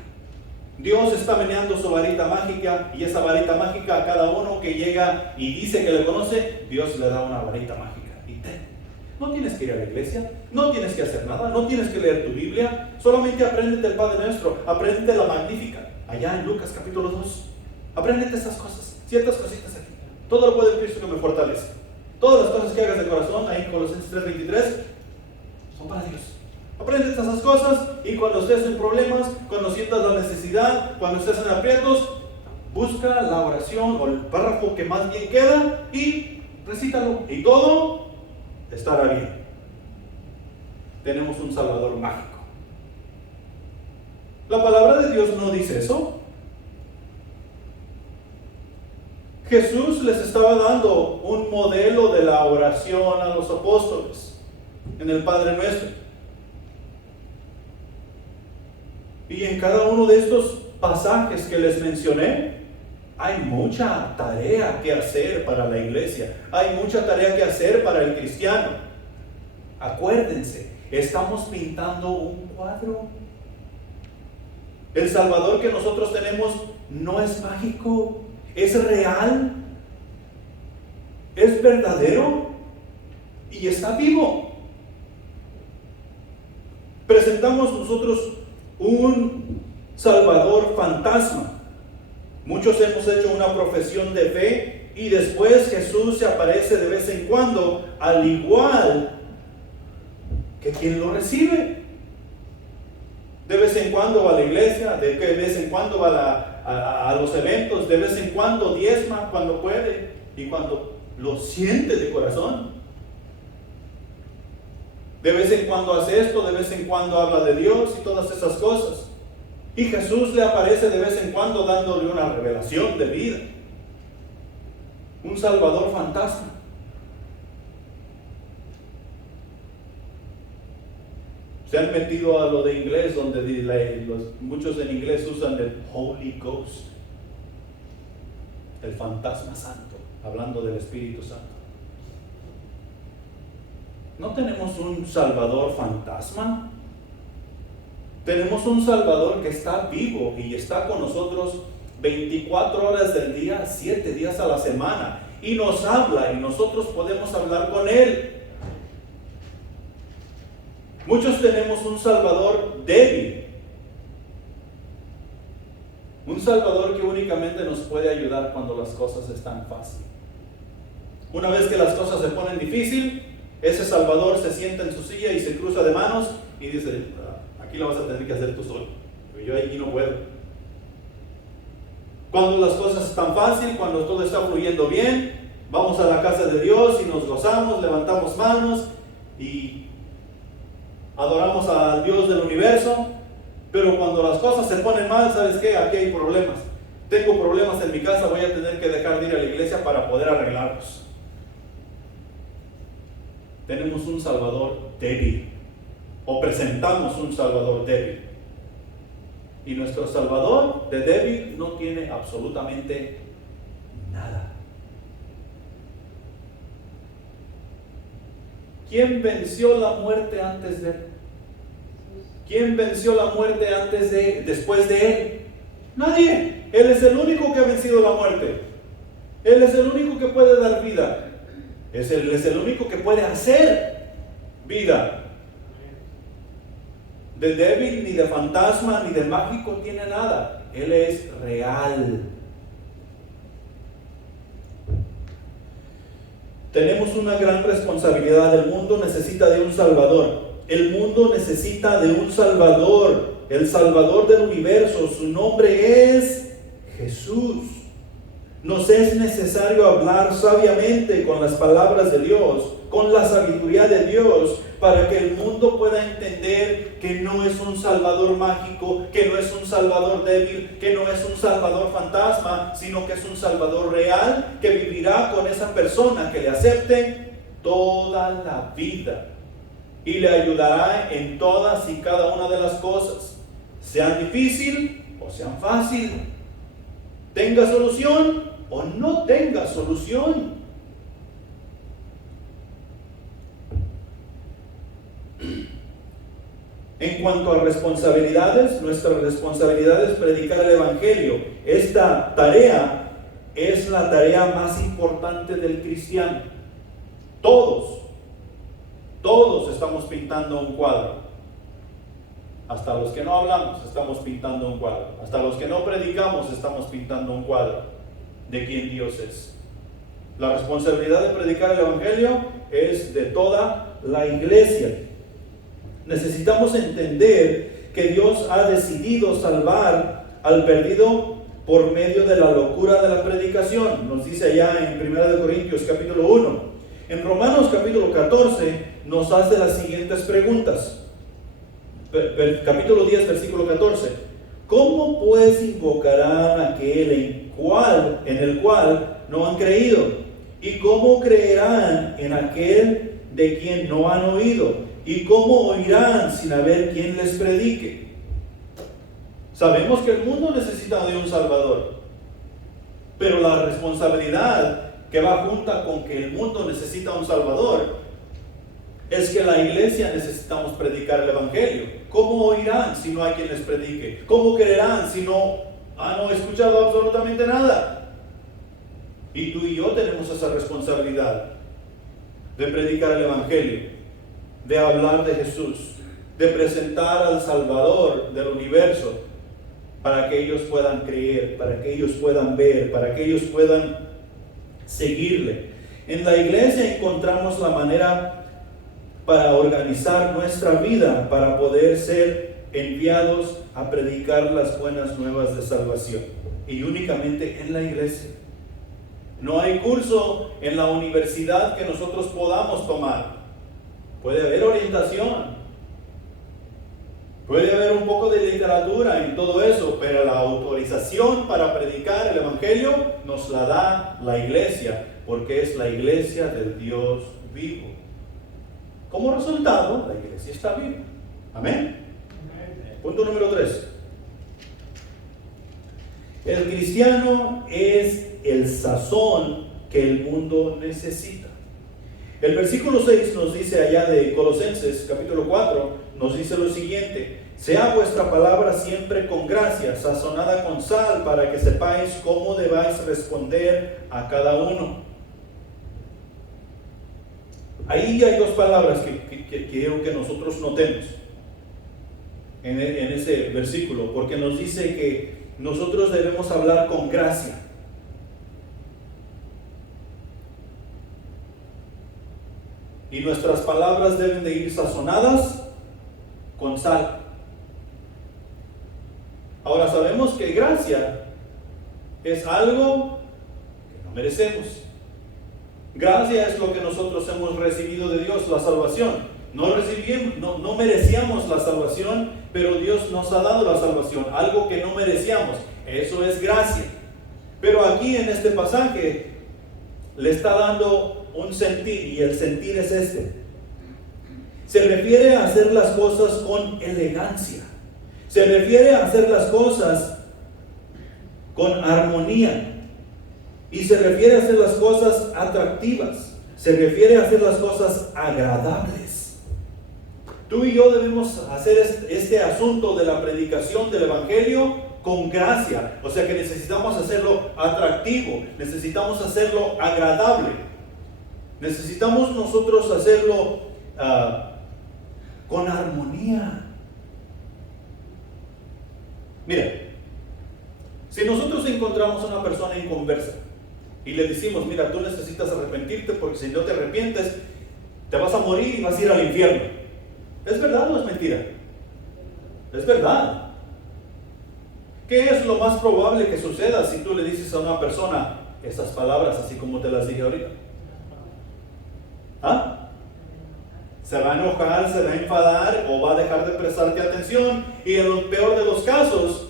Dios está meneando su varita mágica y esa varita mágica a cada uno que llega y dice que le conoce, Dios le da una varita mágica. Y no tienes que ir a la iglesia, no tienes que hacer nada, no tienes que leer tu Biblia, solamente apréndete el Padre Nuestro, apréndete la Magnífica, allá en Lucas capítulo 2. Apréndete esas cosas, ciertas cositas aquí. Todo lo puede en Cristo que me fortalece. Todas las cosas que hagas de corazón, ahí en Colosenses 3:23, son para Dios. Apréndete esas cosas y cuando estés en problemas, cuando sientas la necesidad, cuando estés en aprietos, busca la oración o el párrafo que más bien queda y recítalo y todo estará bien. Tenemos un Salvador mágico. La palabra de Dios no dice eso. Jesús les estaba dando un modelo de la oración a los apóstoles en el Padre Nuestro. Y en cada uno de estos pasajes que les mencioné, hay mucha tarea que hacer para la iglesia. Hay mucha tarea que hacer para el cristiano. Acuérdense, estamos pintando un cuadro. El Salvador que nosotros tenemos no es mágico. Es real, es verdadero y está vivo. Presentamos nosotros un Salvador fantasma. Muchos hemos hecho una profesión de fe y después Jesús se aparece de vez en cuando, al igual que quien lo recibe. De vez en cuando va a la iglesia, de vez en cuando va a los eventos, de vez en cuando diezma cuando puede y cuando lo siente de corazón. De vez en cuando hace esto, de vez en cuando habla de Dios y todas esas cosas. Y Jesús le aparece de vez en cuando dándole una revelación de vida. Un Salvador fantasma. Se han metido a lo de inglés, donde muchos en inglés usan el Holy Ghost, el fantasma santo, hablando del Espíritu Santo. ¿No tenemos un Salvador fantasma? Tenemos un Salvador que está vivo y está con nosotros 24 horas del día, 7 días a la semana, y nos habla y nosotros podemos hablar con Él. Muchos tenemos un Salvador débil, un Salvador que únicamente nos puede ayudar cuando las cosas están fáciles. Una vez que las cosas se ponen difíciles, ese Salvador se sienta en su silla y se cruza de manos y dice: aquí lo vas a tener que hacer tú solo, yo aquí no puedo. Cuando las cosas están fáciles, cuando todo está fluyendo bien, vamos a la casa de Dios y nos gozamos, levantamos manos y adoramos al Dios del universo. Pero cuando las cosas se ponen mal, ¿sabes qué? Aquí hay problemas. Tengo problemas en mi casa, voy a tener que dejar de ir a la iglesia para poder arreglarlos. Tenemos un Salvador débil, o presentamos un Salvador débil. Y nuestro Salvador de débil no tiene absolutamente nada. ¿Quién venció la muerte antes de él? ¿Quién venció la muerte después de él? Nadie. Él es el único que ha vencido la muerte. Él es el único que puede dar vida. Él es el único que puede hacer vida. De débil, ni de fantasma, ni de mágico tiene nada. Él es real. Tenemos una gran responsabilidad. El mundo necesita de un Salvador. El mundo necesita de un Salvador. El Salvador del universo. Su nombre es Jesús. Nos es necesario hablar sabiamente con las palabras de Dios, con la sabiduría de Dios, para que el mundo pueda entender que no es un Salvador mágico, que no es un Salvador débil, que no es un Salvador fantasma, sino que es un Salvador real que vivirá con esa persona que le acepte toda la vida y le ayudará en todas y cada una de las cosas, sean difícil o sean fácil, tenga solución o no tenga solución. En cuanto a responsabilidades, nuestra responsabilidad es predicar el Evangelio. Esta tarea es la tarea más importante del cristiano. Todos estamos pintando un cuadro. Hasta los que no hablamos estamos pintando un cuadro. Hasta los que no predicamos estamos pintando un cuadro de quién Dios es. La responsabilidad de predicar el Evangelio es de toda la iglesia. Necesitamos entender que Dios ha decidido salvar al perdido por medio de la locura de la predicación. Nos dice allá en 1 Corintios capítulo 1. En Romanos capítulo 14 nos hace las siguientes preguntas. Capítulo 10, versículo 14. ¿Cómo pues invocarán a aquel en el cual no han creído? ¿Y cómo creerán en aquel de quien no han oído? ¿Y cómo oirán sin haber quien les predique? Sabemos que el mundo necesita de un Salvador, pero la responsabilidad que va junta con que el mundo necesita un Salvador es que la iglesia necesitamos predicar el Evangelio. ¿Cómo oirán si no hay quien les predique? ¿Cómo creerán si no han escuchado absolutamente nada? Y tú y yo tenemos esa responsabilidad de predicar el Evangelio, de hablar de Jesús, de presentar al Salvador del universo, para que ellos puedan creer, para que ellos puedan ver, para que ellos puedan seguirle. En la iglesia encontramos la manera para organizar nuestra vida, para poder ser enviados a predicar las buenas nuevas de salvación, y únicamente en la iglesia. No hay curso en la universidad que nosotros podamos tomar. Puede haber orientación, puede haber un poco de literatura en todo eso, pero la autorización para predicar el evangelio nos la da la iglesia, porque es la iglesia del Dios vivo. Como resultado, la iglesia está viva. Amén. Punto número 3. El cristiano es el sazón que el mundo necesita. El versículo 6 nos dice allá de Colosenses capítulo 4, nos dice lo siguiente: sea vuestra palabra siempre con gracia, sazonada con sal, para que sepáis cómo debáis responder a cada uno. Ahí hay dos palabras que quiero que nosotros notemos en ese versículo, porque nos dice que nosotros debemos hablar con gracia. Y nuestras palabras deben de ir sazonadas con sal. Ahora sabemos que gracia es algo que no merecemos. Gracia es lo que nosotros hemos recibido de Dios, la salvación. No merecíamos la salvación, pero Dios nos ha dado la salvación, algo que no merecíamos. Eso es gracia. Pero aquí en este pasaje le está dando un sentir, y el sentir es este. Se refiere a hacer las cosas con elegancia. Se refiere a hacer las cosas con armonía. Y se refiere a hacer las cosas atractivas. Se refiere a hacer las cosas agradables. Tú y yo debemos hacer este asunto de la predicación del evangelio con gracia. O sea que necesitamos hacerlo atractivo. Necesitamos hacerlo agradable. Necesitamos nosotros hacerlo con armonía. Mira, si nosotros encontramos a una persona inconversa y le decimos: mira, tú necesitas arrepentirte, porque si no te arrepientes te vas a morir y vas a ir al infierno. ¿Es verdad o no es mentira? Es verdad. ¿Qué es lo más probable que suceda si tú le dices a una persona esas palabras así como te las dije ahorita? ¿Ah? Se va a enojar, se va a enfadar, o va a dejar de prestarte atención, y en lo peor de los casos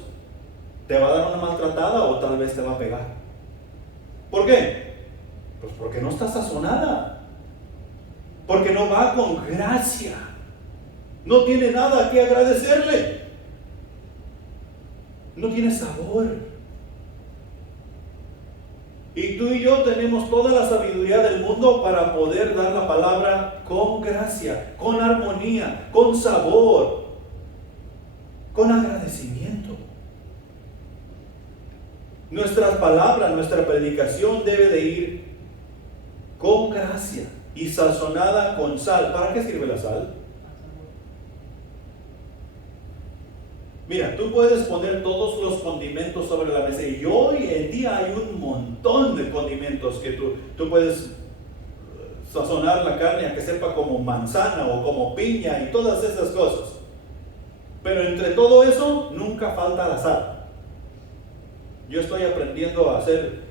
te va a dar una maltratada, o tal vez te va a pegar. ¿Por qué? Pues porque no está sazonada, porque no va con gracia, no tiene nada que agradecerle, no tiene sabor. Y tú y yo tenemos toda la sabiduría del mundo para poder dar la palabra con gracia, con armonía, con sabor, con agradecimiento. Nuestras palabras, nuestra predicación debe de ir con gracia y sazonada con sal. ¿Para qué sirve la sal? Mira, tú puedes poner todos los condimentos sobre la mesa, y hoy en día hay un montón de condimentos que tú puedes sazonar la carne a que sepa como manzana o como piña y todas esas cosas. Pero entre todo eso nunca falta la sal. Yo estoy aprendiendo a hacer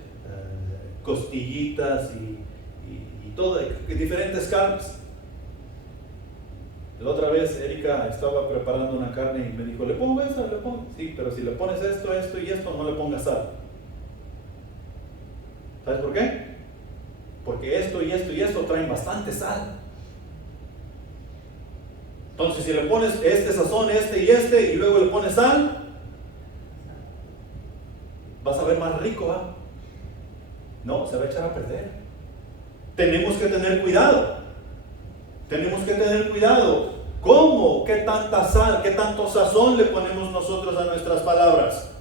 costillitas y todo, diferentes carnes. La otra vez Erika estaba preparando una carne y me dijo: ¿le pongo esta? ¿Le pongo? Sí, pero si le pones esto, esto y esto, no le pongas sal. ¿Sabes por qué? Porque esto y esto y esto traen bastante sal. Entonces, si le pones este sazón, este y luego le pones sal, vas a ver más rico, ¿ah? No, se va a echar a perder. Tenemos que tener cuidado. Tenemos que tener cuidado. ¿Cómo? ¿Qué tanta sal, qué tanto sazón le ponemos nosotros a nuestras palabras?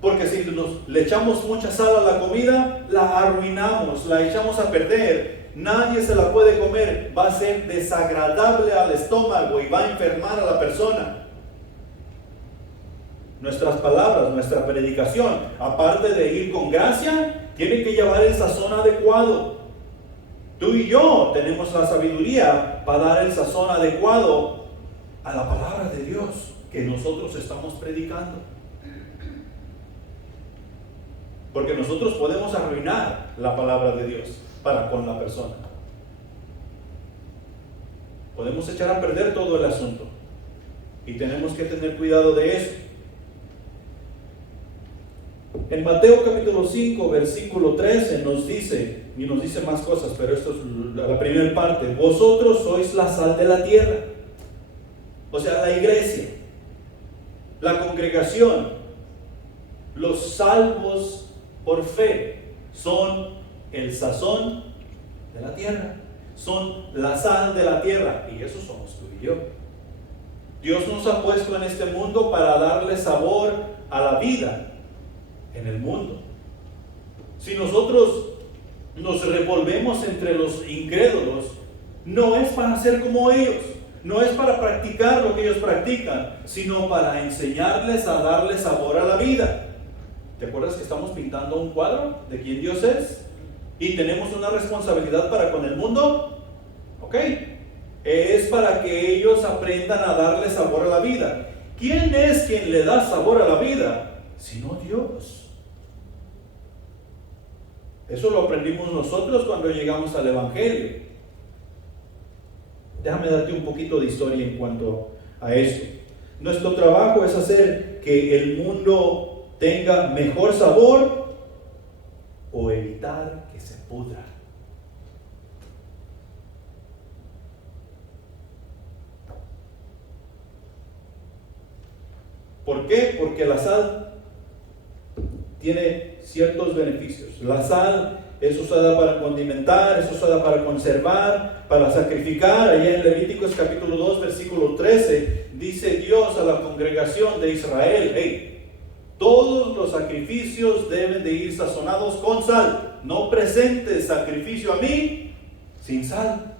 Porque si le echamos mucha sal a la comida, la arruinamos, la echamos a perder. Nadie se la puede comer. Va a ser desagradable al estómago y va a enfermar a la persona. Nuestras palabras, nuestra predicación, aparte de ir con gracia, tiene que llevar el sazón adecuado. Tú y yo tenemos la sabiduría para dar el sazón adecuado a la palabra de Dios que nosotros estamos predicando. Porque nosotros podemos arruinar la palabra de Dios para con la persona. Podemos echar a perder todo el asunto. Y tenemos que tener cuidado de eso. En Mateo capítulo 5, versículo 13 nos dice, y nos dice más cosas, pero esto es la primera parte: vosotros sois la sal de la tierra. O sea, la iglesia, la congregación, los salvos por fe, son el sazón de la tierra, son la sal de la tierra, y eso somos tú y yo. Dios nos ha puesto en este mundo para darle sabor a la vida en el mundo. Si nosotros nos revolvemos entre los incrédulos, no es para ser como ellos, no es para practicar lo que ellos practican, sino para enseñarles a darle sabor a la vida. ¿Te acuerdas que estamos pintando un cuadro de quién Dios es? Y tenemos una responsabilidad para con el mundo. ¿Ok? Es para que ellos aprendan a darle sabor a la vida. ¿Quién es quien le da sabor a la vida? Sino Dios. Eso lo aprendimos nosotros cuando llegamos al Evangelio. Déjame darte un poquito de historia en cuanto a eso. Nuestro trabajo es hacer que el mundo tenga mejor sabor o evitar que se pudra. ¿Por qué? Porque la sal tiene ciertos beneficios. La sal es usada para condimentar, es usada para conservar, para sacrificar. Allá en Levíticos capítulo 2, versículo 13, dice Dios a la congregación de Israel: hey, todos los sacrificios deben de ir sazonados con sal. No presentes sacrificio a mí sin sal.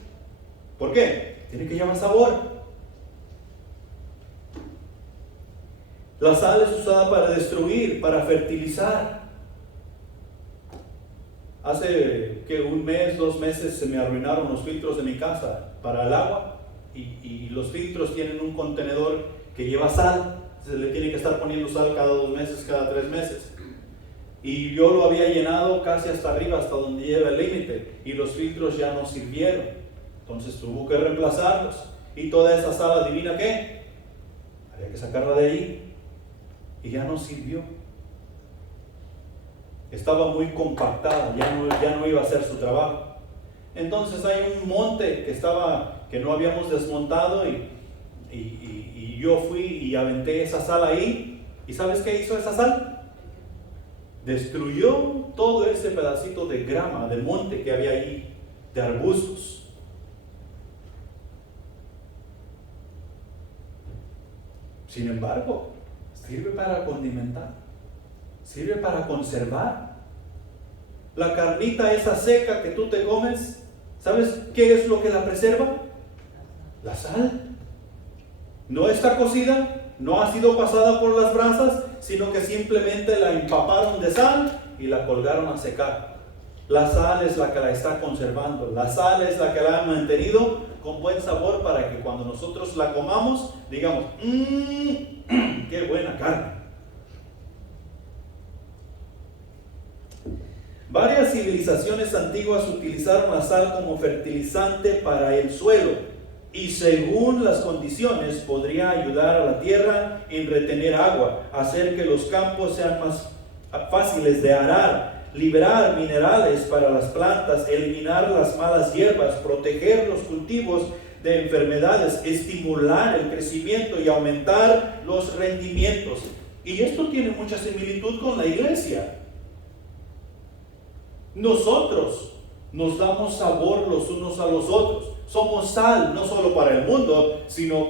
¿Por qué? Tiene que llevar sabor. La sal es usada para destruir, para fertilizar. Hace que un mes, 2 meses se me arruinaron los filtros de mi casa para el agua, y los filtros tienen un contenedor que lleva sal. Se le tiene que estar poniendo sal cada 2 meses, cada 3 meses. Y yo lo había llenado casi hasta arriba, hasta donde lleva el límite, y los filtros ya no sirvieron. Entonces tuvo que reemplazarlos. Y toda esa sal, ¿adivina qué? Había que sacarla de ahí. Y ya no sirvió. Estaba muy compactada, ya no iba a hacer su trabajo. Entonces hay un monte que no habíamos desmontado, y yo fui y aventé esa sal ahí. ¿Y sabes qué hizo esa sal? Destruyó todo ese pedacito de grama, de monte que había ahí, de arbustos. Sin embargo, sirve para condimentar, sirve para conservar. La carnita esa seca que tú te comes, ¿sabes qué es lo que la preserva? La sal. No está cocida, no ha sido pasada por las brasas, sino que simplemente la empaparon de sal y la colgaron a secar. La sal es la que la está conservando, la sal es la que la ha mantenido con buen sabor, para que cuando nosotros la comamos, digamos: ¡qué buena carne! Varias civilizaciones antiguas utilizaron la sal como fertilizante para el suelo, y según las condiciones podría ayudar a la tierra en retener agua, hacer que los campos sean más fáciles de arar, liberar minerales para las plantas, eliminar las malas hierbas, proteger los cultivos de enfermedades, estimular el crecimiento y aumentar los rendimientos. Y esto tiene mucha similitud con la iglesia. Nosotros nos damos sabor los unos a los otros. Somos sal, no solo para el mundo, sino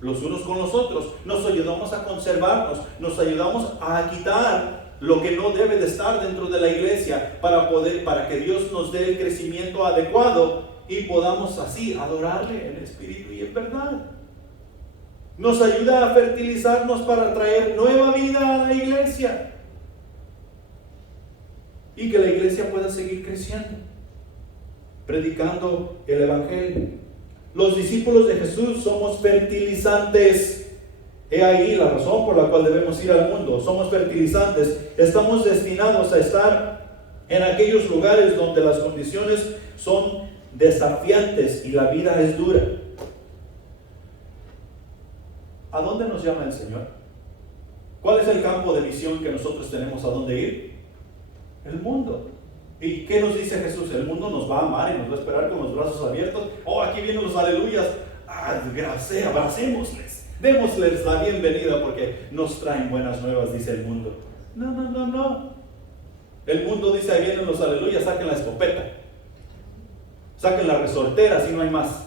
los unos con los otros. Nos ayudamos a conservarnos, nos ayudamos a quitar lo que no debe de estar dentro de la iglesia, para que Dios nos dé el crecimiento adecuado y podamos así adorarle en espíritu y en verdad. Nos ayuda a fertilizarnos para traer nueva vida a la iglesia, y que la iglesia pueda seguir creciendo, predicando el evangelio. Los discípulos de Jesús somos fertilizantes. He ahí la razón por la cual debemos ir al mundo. Somos fertilizantes. Estamos destinados a estar en aquellos lugares donde las condiciones son desafiantes y la vida es dura. ¿A dónde nos llama el Señor? ¿Cuál es el campo de visión que nosotros tenemos a dónde ir? El mundo. ¿Y qué nos dice Jesús? El mundo nos va a amar y nos va a esperar con los brazos abiertos. Oh, aquí vienen los aleluyas. Gracias, abracémosles. Démosles la bienvenida porque nos traen buenas nuevas, dice el mundo. No. El mundo dice, ahí vienen los aleluyas, saquen la escopeta. Saquen la resortera, si no hay más.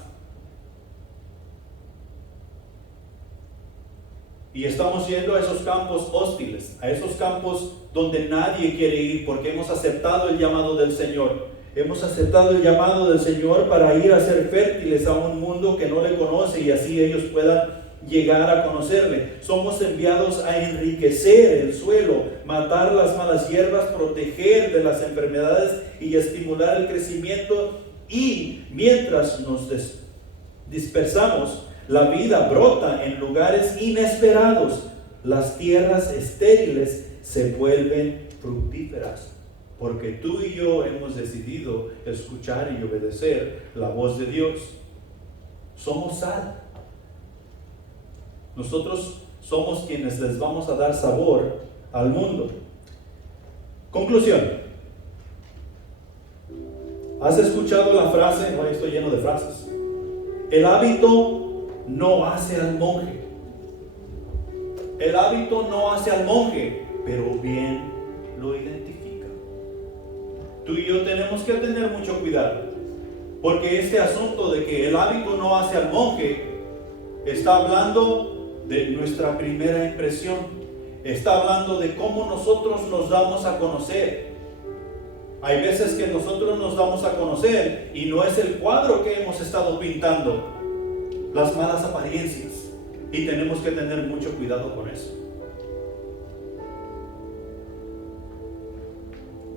Y estamos yendo a esos campos hostiles, a esos campos donde nadie quiere ir porque hemos aceptado el llamado del Señor. Hemos aceptado el llamado del Señor para ir a ser fértiles a un mundo que no le conoce y así ellos puedan llegar a conocerle. Somos enviados a enriquecer el suelo, matar las malas hierbas, proteger de las enfermedades y estimular el crecimiento. Y mientras nos dispersamos, la vida brota en lugares inesperados. Las tierras estériles se vuelven fructíferas, porque tú y yo hemos decidido escuchar y obedecer la voz de Dios. Somos sal. Nosotros somos quienes les vamos a dar sabor al mundo. Conclusión. ¿Has escuchado la frase? Hoy estoy lleno de frases. El hábito no hace al monje. El hábito no hace al monje, pero bien lo identifica. Tú y yo tenemos que tener mucho cuidado, porque este asunto de que el hábito no hace al monje está hablando de nuestra primera impresión. Está hablando de cómo nosotros nos damos a conocer. Hay veces que nosotros nos damos a conocer y no es el cuadro que hemos estado pintando, las malas apariencias, y tenemos que tener mucho cuidado con eso.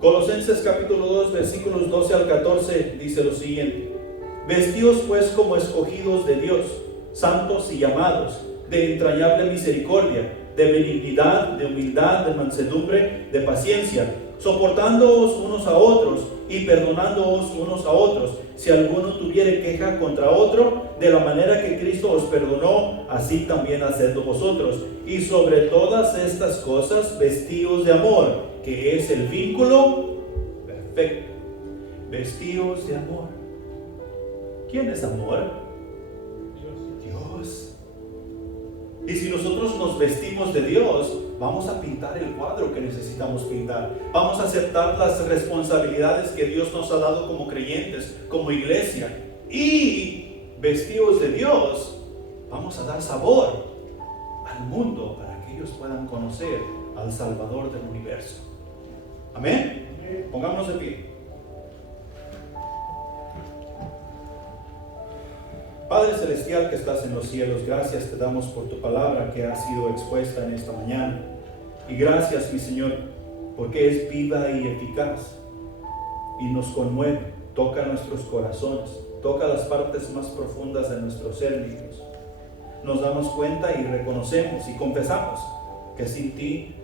Colosenses capítulo 2 versículos 12 al 14 dice lo siguiente: Vestíos pues como escogidos de Dios, santos y llamados, de entrañable misericordia, de benignidad, de humildad, de mansedumbre, de paciencia, soportándoos unos a otros y perdonándoos unos a otros, si alguno tuviere queja contra otro, de la manera que Cristo os perdonó, así también hacedlo vosotros. Y sobre todas estas cosas, vestíos de amor, que es el vínculo perfecto. Vestíos de amor. ¿Quién es amor? Dios. Y si nosotros nos vestimos de Dios, vamos a pintar el cuadro que necesitamos pintar. Vamos a aceptar las responsabilidades que Dios nos ha dado como creyentes, como iglesia. Y vestidos de Dios, vamos a dar sabor al mundo para que ellos puedan conocer al Salvador del universo. Amén. Pongámonos de pie. Padre Celestial que estás en los cielos, gracias te damos por tu palabra que ha sido expuesta en esta mañana. Y gracias, mi Señor, porque es viva y eficaz y nos conmueve, toca nuestros corazones, toca las partes más profundas de nuestro ser, mi Dios. Nos damos cuenta y reconocemos y confesamos que sin ti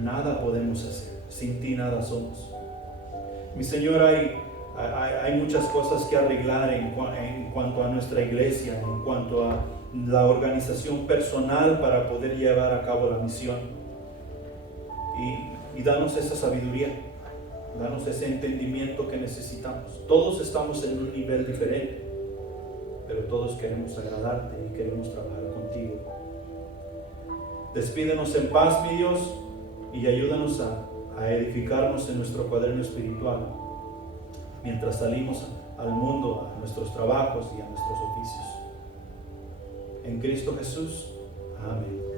nada podemos hacer, sin ti nada somos. Mi Señor, hay muchas cosas que arreglar en cuanto a nuestra iglesia, en cuanto a la organización personal para poder llevar a cabo la misión. Y danos esa sabiduría, danos ese entendimiento que necesitamos. Todos estamos en un nivel diferente, pero todos queremos agradarte y queremos trabajar contigo. Despídenos en paz, mi Dios, y ayúdanos a edificarnos en nuestro cuaderno espiritual mientras salimos al mundo, a nuestros trabajos y a nuestros oficios. En Cristo Jesús. Amén.